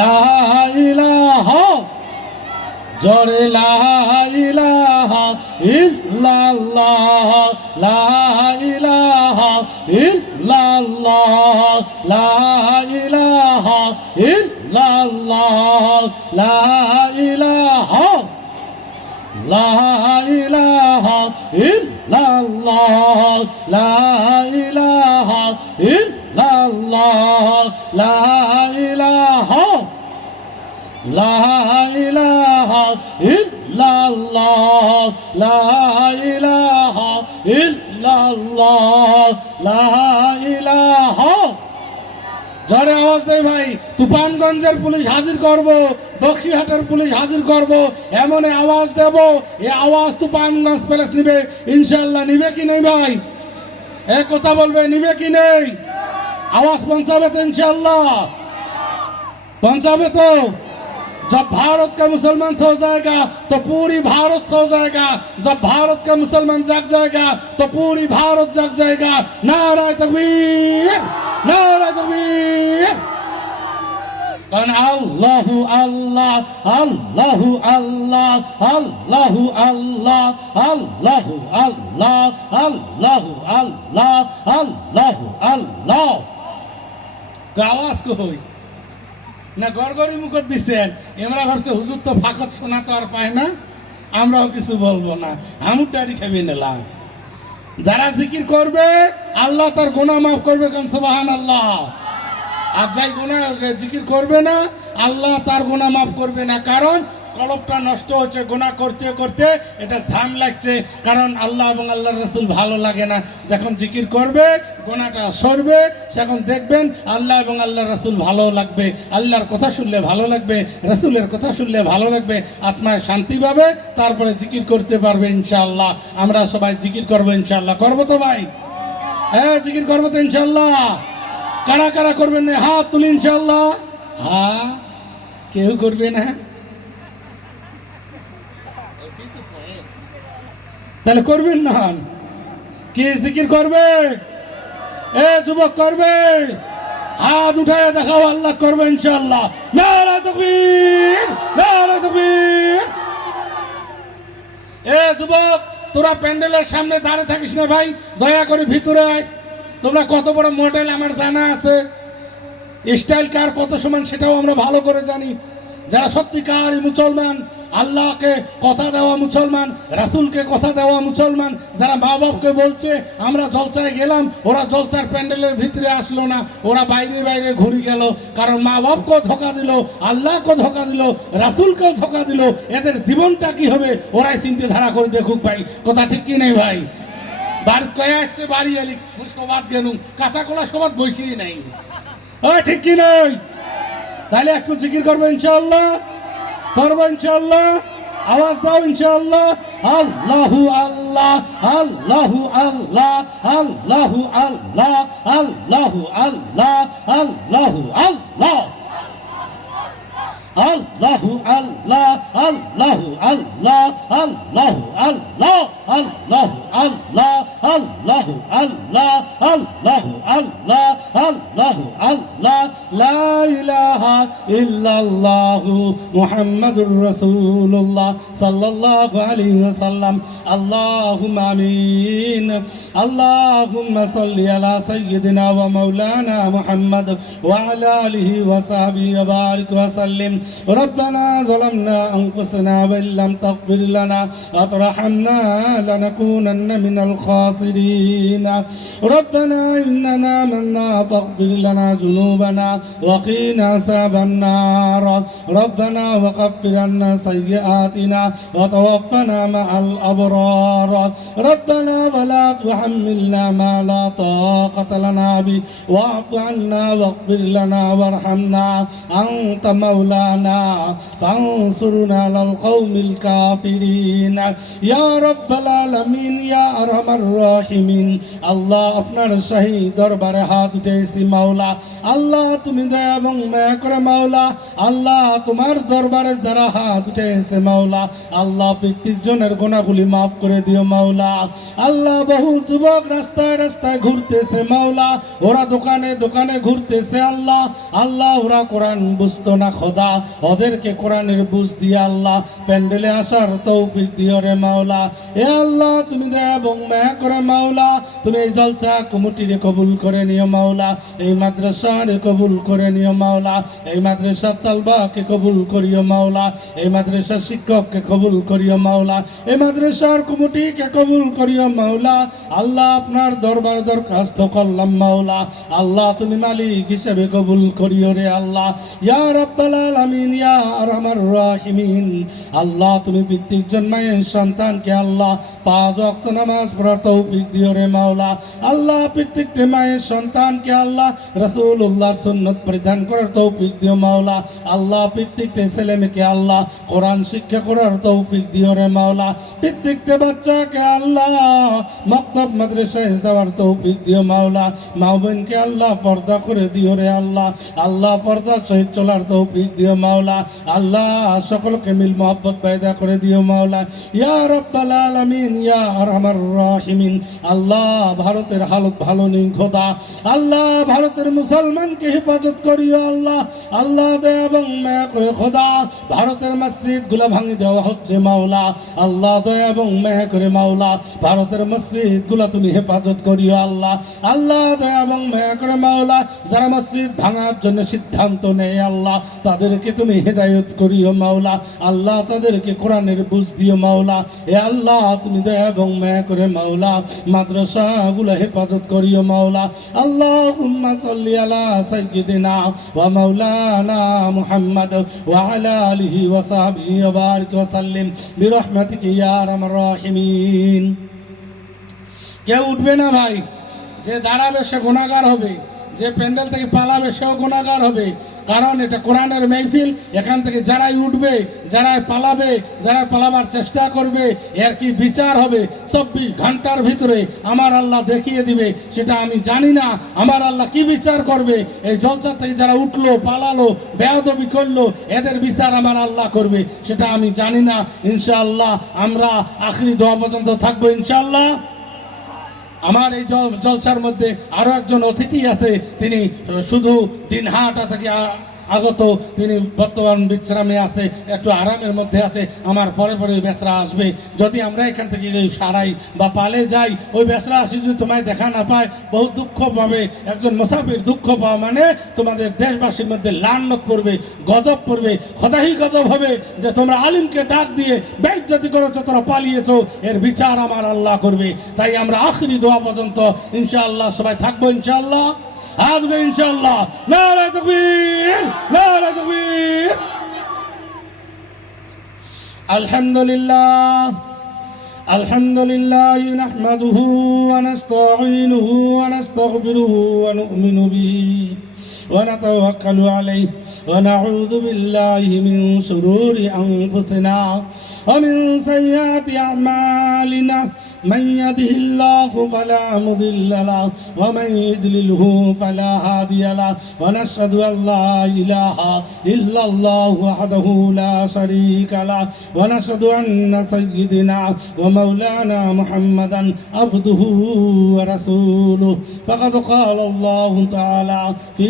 লাইলাহা জরে লাইলাহা ইল্লাল্লাহ লাইলাহা ইল্লাল্লাহ লাইলাহা ইল্লাল্লাহ লাইলাহা লাইলাহা ইল্লাল্লাহ লাইলাহা ইল্লাল্লাহ লা لا إله إلا الله لا إله إلا الله لا إله জোরে আওয়াজ দেয় ভাই, তুফানগঞ্জের পুলিশ হাজির করব বক্সিহাটের পুলিশ হাজির করব এমন আওয়াজ দেব, এ আওয়াজ তুফানগঞ্জ প্যালেস নিবে ইনশাল্লাহ নিবে কি নেই ভাই? এ কথা বলবে, নিবে কি নেই? আওয়াজ পৌঁছাবে তো ইনশাল্লাহ পৌঁছাবে তো? जब भारत का मुसलमान सो जाएगा तो पूरी भारत सो जाएगा जब भारत का मुसलमान जाग जाएगा तो पूरी भारत जाग जाएगा नारा तकबीर नारा तकबीर কারণ আল্লাহু আল্লাহ আল্লাহু আল্লাহ আল্লাহু আল্লাহ আল্লাহু আল্লাহ আল্লাহু আল্লাহ আল্লাহু আল্লাহ আওয়াজ কই না গড়গড়ি মুখত দিচ্ছেন এমরা ভাবছে, হুজুর তো ফাঁকত শোনা তো আর পায় না। আমরাও কিছু বলব না। আমুটারি খাবি নিলাম যারা জিকির করবে, আল্লাহ তার গোনা মাফ করবে কারণ সোবাহান আল্লাহ আর যাই গোনা জিকির করবে না, আল্লাহ তার গোনা মাফ করবে না। কারণ কলবটা নষ্ট হচ্ছে গোনা করতে করতে এটা ঝাম লাগছে। কারণ আল্লাহ এবং আল্লাহ রসুল ভালো লাগে না। যখন জিকির করবে গোনাটা সরবে, সেখন দেখবেন আল্লাহ এবং আল্লাহ রসুল ভালো লাগবে। আল্লাহর কথা শুনলে ভালো লাগবে, রসুলের কথা শুনলে ভালো লাগবে, আত্মায় শান্তি পাবে, তারপরে জিকির করতে পারবে ইনশাআল্লাহ। আমরা সবাই জিকির করব ইনশাআল্লাহ। করব তো ভাই? হ্যাঁ জিকির করব তো ইনশাল্লাহ কারা কারা করবেন হাত তুলি ইনশাল্লাহ হ্যাঁ কেউ করবে না। তাহলে করবেন না। কে জিকির করবে? এ যুবক করবে? হাত উঠায় দেখাও আল্লাহ করবে ইনশাল্লাহ নারা তকবীর নারা তকবীর। এ যুবক, তোরা প্যান্ডেলের সামনে দাঁড়িয়ে থাকিস না ভাই, দয়া করে ভিতরে আয়। তোমরা কত বড় মডেল আমার জানা আছে। স্টাইল কার কত সমান সেটাও আমরা ভালো করে জানি। যারা সত্যিকার মুসলমান, আল্লাহকে কথা দেওয়া মুসলমান, রাসুলকে কথা দেওয়া মুসলমান, যারা মা বাপকে বলছে, আমরা জলসায় গেলাম, ওরা জলসার প্যান্ডেলের ভিতরে আসলো না, ওরা বাইরে বাইরে ঘুরে গেল। কারণ মা বাপকেও ধোকা দিল, আল্লাহকেও ধোকা দিল, রাসুলকেও ধোকা দিল। এদের জীবনটা কি হবে, ওরাই চিন্তা ধারা করে দেখুক ভাই। কথা ঠিক কি নেই ভাই? বাড়ি কয়ে আসছে বাড়ি এলি সবাদ গেলুম, কাঁচা কলা সবাদ বসিয়ে নাই। ঠিক কি নয় তাহলে একটু জিকির করব ইনশাল্লাহ করব ইনশাল্লাহ আওয়াজ দাও ইনশাল্লাহ আল্লাহু আল্লাহ আল্লাহু আল্লাহ আল্লাহু আল্লাহ আল্লাহু আল্লাহ আল্লাহু আল্লাহ। আল্লাহু আল্লাহ আল্লাহু আল্লাহ আল্লাহু আল্লাহ আল্লাহু আল্লাহ আল্লাহু আল্লাহ আল্লাহু আল্লাহ আল্লাহু আল্লাহ লা ইলাহা ইল্লাল্লাহু মুহাম্মাদুর রাসূলুল্লাহ সাল্লাল্লাহু আলাইহি ওয়াসাল্লাম আল্লাহুম্মা আমিন আল্লাহুম্মা সাল্লি আলা সাইয়্যিদিনা ওয়া মাওলানা মুহাম্মদ ওয়া আলা আলিহি ওয়া সাহবিহি ওয়া বারিক ওয়া সাল্লিম ربنا ظلمنا أنفسنا وإن لم تغفر لنا وترحمنا لنكونن من الخاسرين. ربنا إننا منا فاغفر لنا ذنوبنا وقنا عذاب النار. ربنا وكفر عنا سيئاتنا وتوفنا مع الأبرار. ربنا ولا تحملنا ما لا طاقة لنا به واعف عنا واغفر لنا وارحمنا. أنت مولانا مولانا فانصرنا على القوم الكافرين يا رب العالمين يا أرحم الراحمين আল্লাহ আপনার শাহী দরবারে হাত উঠেছি মাওলা আল্লাহ তুমি দয়া এবং মায়া করে মাওলা আল্লাহ তোমার দরবারে যারা হাত উঠেছে মাওলা আল্লাহ প্রত্যেক জনের গোনাগুলি মাফ করে দিও মাওলা আল্লাহ বহু যুবক রাস্তায় রাস্তায় ঘুরতেছে মাওলা ওরা দোকানে দোকানে ঘুরতেছে আল্লাহ আল্লাহ ওরা কোরআন বুঝতো না খোদা ওদেরকে কোরআনের বুঝ দিয়ে আল্লাহ প্যান্ডেলে আসার তৌফিক দিও রে মাওলা। এ আল্লাহ, তুমি দয়া এবং মায়া করে মাওলা। তুমি এই জলসা কমিটিরে কবুল করে নিও মাওলা। এই মাদ্রাসারে কবুল করে নিও মাওলা। এই মাদ্রাসার তালবাকে কবুল করিও মাওলা। এই মাদ্রাসার শিক্ষককে কবুল করিও মাওলা। এই মাদ্রাসার কমিটিকে কবুল করিও মাওলা। আল্লাহ আপনার দরবার দরখাস্ত করলাম মাওলা। আল্লাহ তুমি মালিক হিসেবে কবুল করিও রে আল্লাহ। ইয়া রাব্বাল আল্লাহ, তুমি প্রত্যেক জন্মায়ের সন্তানকে আল্লাহ পাঁচ ওয়াক্ত নামাজ পড়ার তৌফিক দিও রে মাওলা। আল্লাহ, প্রত্যেকটি মায়ের সন্তানকে আল্লাহ রাসূলুল্লাহর সুন্নত পরিধান করার তৌফিক দিও মাওলা। আল্লাহ, প্রত্যেকটা ছেলে মেয়েকে আল্লাহ কোরআন শিক্ষা করার তৌফিক দিও রে মাওলা। প্রত্যেকটা বাচ্চাকে আল্লাহ মক্তব মাদ্রাসায় যাওয়ার তৌফিক দিও মাওলা। মা বোনকে আল্লাহ পর্দা করে দিও রে আল্লাহ। আল্লাহ পর্দা সহিত চলার তৌফিক দিও মাওলা, আল্লাহ সকলকে মিল মোহাব্বত পয়দা করে দিও মাওলা। ইয়া রব্বাল আলামিন, ইয়া আরহামার রাহিমিন, আল্লাহ ভারতের হালত ভালো নেই খোদা। আল্লাহ ভারতের মুসলমানকে হেফাজত করিও আল্লাহ। আল্লাহ দয়া এবং মায়া করে খোদা, ভারতের মসজিদগুলা ভাঙি দেওয়া হচ্ছে মাওলা। আল্লাহ দয়া এবং মায়া করে মাওলা, ভারতের মসজিদগুলা তুমি হেফাজত করিও আল্লাহ। আল্লাহ দয়া এবং মায়া করে মাওলা, যারা মসজিদ ভাঙার জন্য সিদ্ধান্ত নেয় আল্লাহ, তাদেরকে তুমি হেদায়ত করিও মাওলা। আল্লাহ তাদেরকে কোরআনের বুঝ দিও মাওলা। এ আল্লাহ, তুমি দয়া এবং মায়া করে মাওলা। মাদ্রাসা গুলা হেফাজত করিও মাওলা। আল্লাহুম্মা সাল্লি আলা ওয়া মাওলানা ওয়া আলা আলিহি ওয়া সাহবিহি ওয়া বারিক ওয়া সাল্লিম। বিরহমাতিকা ইয়া আরহামার রাহিমিন। কেউ উঠবে না ভাই। যে দাঁড়াবে সে গুণাগার হবে। যে প্যান্ডেল থেকে পালাবে সেও গুণাগার হবে। কারণ এটা কোরআনের মেহফিল, এখান থেকে যারাই উঠবে, যারাই পালাবে যারা পালাবার চেষ্টা করবে, এর কি বিচার হবে? চব্বিশ ঘণ্টার ভিতরে আমার আল্লাহ দেখিয়ে দিবে, সেটা আমি জানি না। আমার আল্লাহ কি বিচার করবে? এই জলসা থেকে যারা উঠল, পালালো, বেয়াদবি করল, এদের বিচার আমার আল্লাহ করবে, সেটা আমি জানি না। ইনশাআল্লাহ আমরা আখরি দোয়া পর্যন্ত থাকব, ইনশাআল্লাহ। আমার এই জল- জলসার মধ্যে আরও একজন অতিথি আছে তিনি শুধু দিনহাটা থেকে আগত তিনি বর্তমান বিশ্রামে আছে, একটু আরামের মধ্যে আছে, আমার পরে পরে ওই বেসরা আসবে। যদি আমরা এখান থেকে সারাই বা পালে যাই, ওই বেসরা আসি যদি তোমায় দেখা না পায় বহু দুঃখ পাবে। একজন মুসাফির দুঃখ পাওয়া মানে তোমাদের দেশবাসীর মধ্যে লান্নত পড়বে, গজব পড়বে খদাহি গজব হবে যে তোমরা আলিমকে ডাক দিয়ে বেজ্জতি করেছ, তোরা পালিয়েছো, এর বিচার আমার আল্লাহ করবে। তাই আমরা আখরি দোয়া পর্যন্ত ইনশাআল্লাহ সবাই থাকব ইনশাআল্লাহ। عاقبه إن شاء الله. لا لا تقبيل. لا لا تقبيل. الحمد لله. الحمد لله نحمده ونستعينه ونستغفره ونؤمن به. ونتوكل عليه ونعوذ بالله من شرور أنفسنا ومن سيئات أعمالنا. من يده الله فلا مضل له ومن يضلله فلا هادي له. ونشهد أن لا إله إلا الله وحده لا شريك له. ونشهد أن سيدنا ومولانا محمدا عبده ورسوله. فقد قال الله تعالى في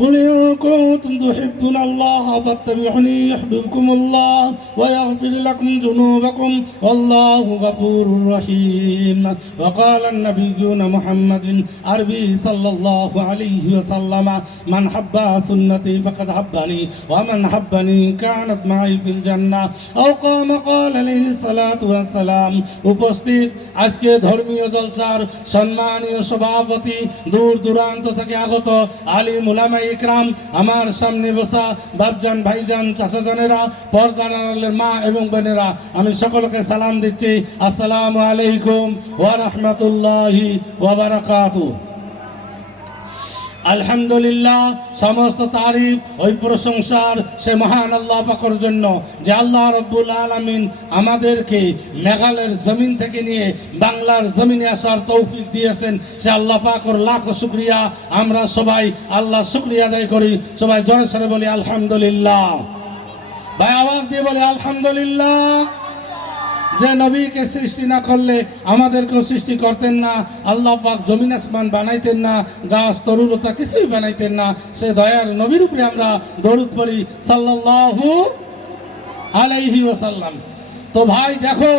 قل إن كنتم تحبون الله فاتبعوني يحببكم الله ويغفر لكم ذنوبكم والله غفور رحيم وقال النبيون محمد عربي صلى الله عليه وسلم من حب سنتي فقد حبني ومن حبني كانت معي في الجنة أو قام قال عليه الصلاة والسلام উপস্থিত আজকে ধর্মীয় জলসার সম্মানীয় সভাপতি দূর দূরান্ত থেকে আগত আলী মুলামাই ওলামাই ইকরাম, আমার সামনে বসা বাপজান, ভাইজান চাষাজানেরা পর্দার আড়ালের মা এবং বোনেরা, আমি সকলকে সালাম দিচ্ছি। আসসালামু আলাইকুম ওয়া রাহমাতুল্লাহি ওয়া বারাকাতুহু। আলহামদুলিল্লাহ, সমস্ত তারিফ, ওই প্রশংসার সে মহান আল্লাহ পাকর জন্য যে আল্লাহ রব্বুল আলমিন আমাদেরকে মেঘালয়ের জমিন থেকে নিয়ে বাংলার জমিনে আসার তৌফিক দিয়েছেন। সে আল্লাহ পাকর লাখ শুক্রিয়া। আমরা সবাই আল্লাহ শুক্রিয়া আদায় করি। সবাই জোরে সরে বলি, আলহামদুলিল্লাহ। ভাই, আওয়াজ দিয়ে বলি, আলহামদুলিল্লাহ। যে নবীকে সৃষ্টি না করলে আমাদেরকেও সৃষ্টি করতেন না, আল্লাহ পাক জমিন আসমান বানাইতেন না, গাছ তরুলতা কিছুই বানাইতেন না। সে দয়ার নবীর উপরে আমরা দরুদ পড়ি, সাল্লাল্লাহু আলাইহি ওয়াসাল্লাম। তো ভাই, দেখো,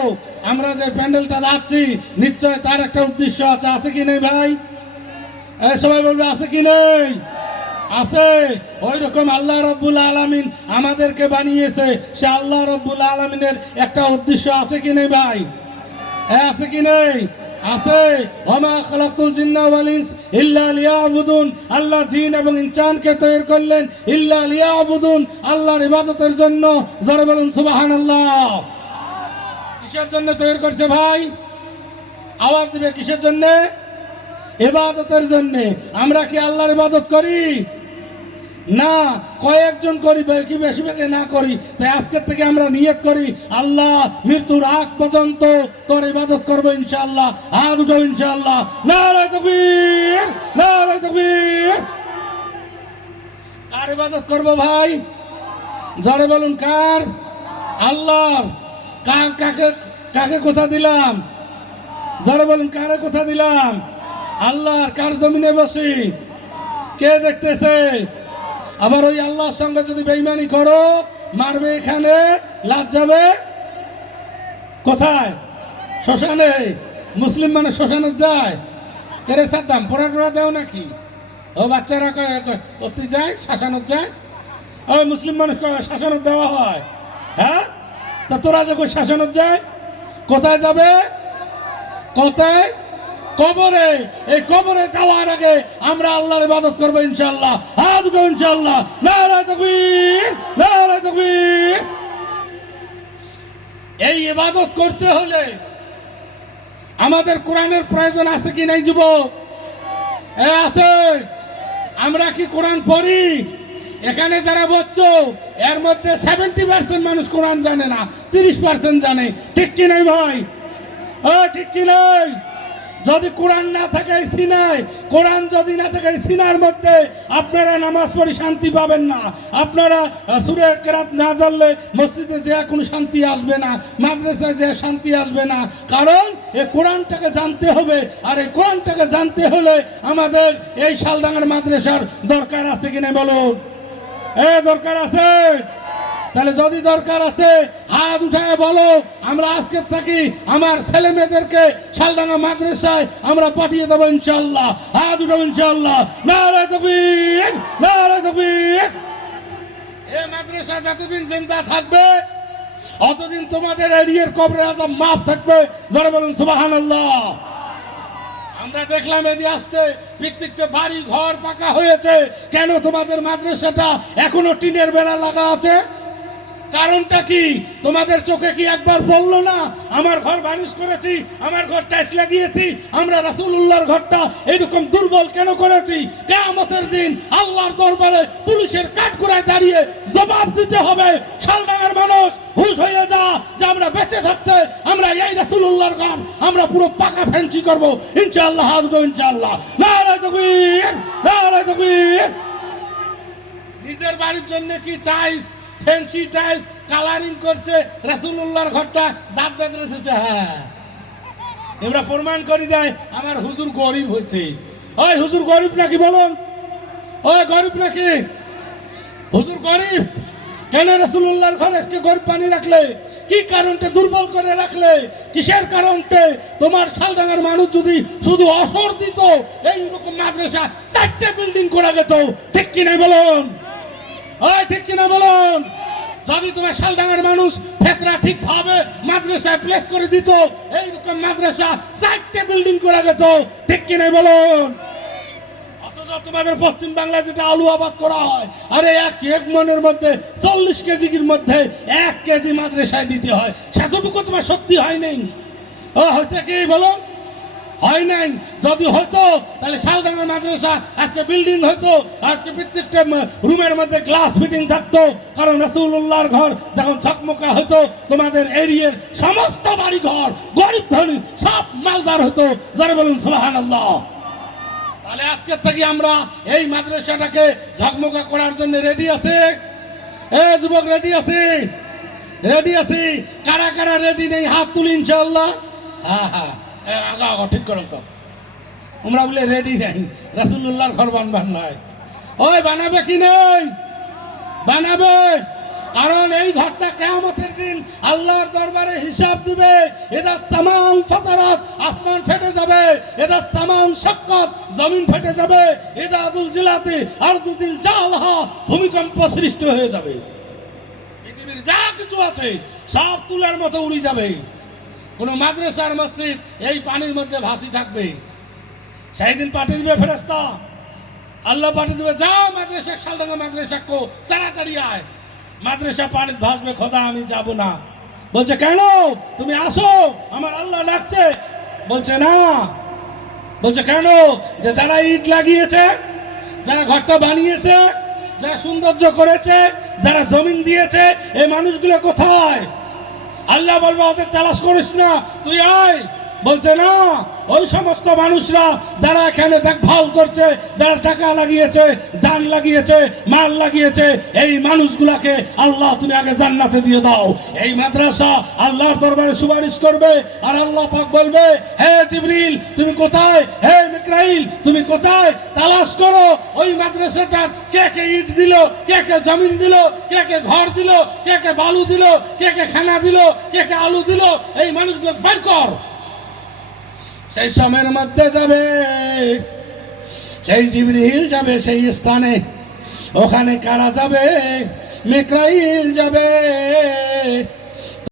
আমরা যে প্যান্ডেলটা যাচ্ছি নিশ্চয় তার একটা উদ্দেশ্য আছে আছে কি নেই ভাই? সবাই বলবে, আছে কি নেই? আছে। ওই রকম আল্লাহ রব্বুল আলমিন আমাদেরকে বানিয়েছে। সে আল্লাহ রব্বুল আলমিনের একটা উদ্দেশ্য আছে কি নেই ভাই? এ, আছে কি নেই? আছে। ওমা খালাকুল জিন্না ওয়াল ইনস ইল্লা লিয়াবুদুন। আল্লাহ জিন এবং ইনসানকে তৈরি করলেন ইল্লা লিয়াবুদুন আল্লাহর ইবাদতের জন্য। জোরে বলুন সুবহানাল্লাহ। কিসের জন্য তৈরি করছে ভাই? আওয়াজ দিবে কিসের জন্য? ইবাদতের জন্য আমরা কি আল্লাহর ইবাদত করি? না, কয়েকজন করি কি বেশি না করি। তাই আজকের থেকে আমরা নিয়ত করি, আল্লাহ মৃত্যুর আগ পর্যন্ত তোর ইবাদত করব ইনশাআল্লাহ। হাত উঠো ইনশাআল্লাহ। নারায় তকবীর নারায় তকবীর। কার ইবাদত করব ভাই? জড়ে বলুন, কার? আল্লাহর। কাকে কাকে কোথা দিলাম? জড়ে বলুন, কারে কোথা দিলাম? আল্লাহর কার জমিনে বসি? কে দেখতেছে? আবার ওই আল্লাহর সঙ্গে যদি বেইমানি করো মারবে এখানে লাজ যাবে। কোথায়? শ্মশানে। মুসলিম মানে শ্মশানে যায়। কেরে সাদ্দাম পোড়া টোড়া দেও নাকি? ও বাচ্চারা অতি যায় শাসানত যায়। ও মুসলিম মানুষ কয়, শাসানত দেওয়া হয়। হ্যাঁ? তা তোরা যখন শাসানত যায় কোথায় যাবে? কোথায়? কবরে, এই কবরে যাওয়ার আগে আমরা আল্লাহর ইবাদত করব ইনশাআল্লাহ। হাত উঠো ইনশাআল্লাহ। নারায় তাকবীর নারায় তাকবীর। এই ইবাদত করতে হলে আমাদের কোরআনের প্রয়োজন আছে কি নাই, যুবক? এ আছে। আমরা কি কোরআন পড়ি? এখানে যারা বলছো, এর মধ্যে সেভেন্টি পার্সেন্ট মানুষ কোরআন জানে না, তিরিশ পার্সেন্ট জানে। ঠিক কি নাই ভাই? ও ঠিক কি নাই? যদি কোরআন না থাকে সিনায়, কোরআন যদি না থাকে সিনার মধ্যে আপনারা নামাজ পড়ে শান্তি পাবেন না। আপনারা সুরে কেরাত না জানলে মসজিদে যে কোনো শান্তি আসবে না, মাদ্রাসায় যে শান্তি আসবে না। কারণ এই কোরআনটাকে জানতে হবে, আর এই কোরআনটাকে জানতে হলে আমাদের এই শালডাঙ্গার মাদ্রাসার দরকার আছে কিনা বলুন? এ দরকার আছে? তাহলে যদি দরকার আছে, হাত উঠায় বলো, আমরা আজকে থাকি আমার ছেলে মেয়েদেরকে শালডাঙ্গা মাদ্রাসায় আমরা পাঠিয়ে দেবো ইনশাল্লাহ হাত উঠাবো ইনশাল্লাহ নারায় তকবীর নারায় এ মাদ্রাসা যতদিন চিন্তা থাকবে, অতদিন তোমাদের এরিয়ার কবরে আজম মাপ থাকবে। যারা বলুন সুবাহান আমরা দেখলাম এদিকে আসতে প্রত্যেকটা বাড়ি ঘর পাকা হয়েছে। কেন তোমাদের মাদ্রাসাটা এখনও টিনের বেড়া লাগা আছে? কারণটা কি? তোমাদের চোখে কি একবার পড়ল না? আমার ঘর বানিশ করেছি, আমার ঘর টাইস লাগিয়েছি, আমরা রাসূলুল্লাহর ঘরটা এরকম দুর্বল কেন করেছি? কেয়ামতের দিন আল্লাহর দরবারে পুলিশের কাঠগড়ায় দাঁড়িয়ে জবাব দিতে হবে। শালডাঙ্গার মানুষ, হুশ হয়ে যা, যে আমরা বেঁচে থাকতে, আমরা এই রাসূলুল্লাহর ঘর, আমরা পুরো পাকা ফেন্সি করব। ইনশাআল্লাহ হাজবো ইনশাআল্লাহ। নারায় নারায় নিজের বাড়ির জন্য কি টাইস ফেন্সি টাইস কালারিং করছে, রাসূলুল্লাহর ঘরটা দাঁত বেঁধে রেখেছে হ্যাঁ। এবার প্রমাণ করে দেয়, আমার হুজুর গরিব হয়েছে। ওই হুজুর গরিব নাকি বলুন? ওই গরিব নাকি? হুজুর গরিব? কেন রসুল্লাহর ঘরে আজকে গরিব বানিয়ে রাখলে? কি কারণটা দুর্বল করে রাখলে? কিসের কারণতে তোমার শালডাঙ্গার মানুষ যদি শুধু অসর দিত, এইরকম মাদ্রাসা চারটে বিল্ডিং করা যেত, ঠিক কিনা বলুন? ঠিক কিনা বলুন? যদি তোমার শালডাঙ্গার মানুষ ফেতরা ঠিকভাবে মাদ্রাসায় প্লেস করে দিত, এইরকম মাদ্রাসা চারটে বিল্ডিং করা যেত ঠিক কিনা বলুন? তোমাদের পশ্চিম বাংলায় যেটা আলু আবাদ করা হয়, আরে এক এক মনের মধ্যে চল্লিশ কেজির মধ্যে এক কেজি মাদ্রাসায় দিতে হয়। সেতটুকু তোমার শক্তি হয় নাই ও, হয়েছে কি বলো হয় নাই? যদি হতো তাহলে শালডাঙ্গা মাদ্রাসা, আজকে বিল্ডিং হতো আজকে প্রত্যেকটা রুমের মধ্যে গ্লাস ফিটিং থাকতো। কারণ রাসূলুল্লাহর ঘর যখন ঝকমকা হতো তোমাদের এরিয়ার সমস্ত বাড়ি ঘর গরিব ধনী সব মালদার হতো যারা বলুন সোহান আল্লাহ তাহলে আজকের থেকে আমরা এই মাদ্রাসাটাকে ঝকমকা করার জন্য রেডি আছে? এ, যুবক রেডি আছে? রেডি আছি? কারা কারা রেডি নেই? হাত তুলি ইনশাল্লাহ হ্যাঁ হ্যাঁ। আগা ঠিক করো তো। আমরা বলে রেডি নেই। রাসুল্লাহর ঘর বানবান নয় ওই, বানাবে কি নেই? বানাবে। কারণ এই ঘরটা কেয়ামতের দিন আল্লাহর দরবারে হিসাব দিবে। এদের সামান ফাতারাত, আসমান ফেটে যাবে। এদের সামান সাক্কাত জমিন ফেটে যাবে। এদা আদুল জিলাতে আর দুদিল জালহা, ভূমিকম্প সৃষ্টি হয়ে যাবে। পৃথিবীর যা কিছু আছে, সব তুলার মতো উড়ে যাবে। কোন মাদ্রাসার মসজিদ এই পানির মধ্যে ভাসি থাকবে। সেই দিন পাঠিয়ে দিবে ফেরেস্তা আল্লাহ পাঠিয়ে দিবে, যাও মাদ্রাসা সালদাঙ্গা মাদ্রাসা কো, তাড়াতাড়ি আয়। মাদ্রাসা পানিতে ভাসবে, খোদা, আমি যাব না। বলছে, কেন? তুমি আসো, আমার আল্লাহ ডাকছে। বলছে, না। বলছে, কেন? যে যারা ইট লাগিয়েছে, যারা ঘরটা বানিয়েছে, যারা সৌন্দর্য করেছে, যারা জমিন দিয়েছে, এই মানুষগুলো কোথায়? আল্লাহ বলব ওদের তালাশ করিস না। তুই আয়। বলছে না। ওই সমস্ত মানুষরা যারা এখানে দেখভাল করছে, যারা টাকা লাগিয়েছে, জান লাগিয়েছে, মাল লাগিয়েছে, এই মানুষগুলাকে আল্লাহ তুমি আগে জান্নাতে দিয়ে দাও। এই মাদ্রাসা আল্লাহর দরবারে সুপারিশ করবে আর আল্লাহ পাক বলবে, হে জিবরিল, তুমি কোথায়? হে মিকরাইল তুমি কোথায়? তালাশ করো। ওই মাদ্রাসাটার কে কে ইট দিল, কে কে জমিন দিল, কে কে ঘর দিল, কে কে বালু দিল, কে কে খানা দিল, কে কে আলু দিল, এই মানুষগুলো বের কর। সেই সময়ের মধ্যে যাবে সেই জিবরিল যাবে সেই স্থানে। ওখানে কারা যাবে? মিক্রাইল যাবে।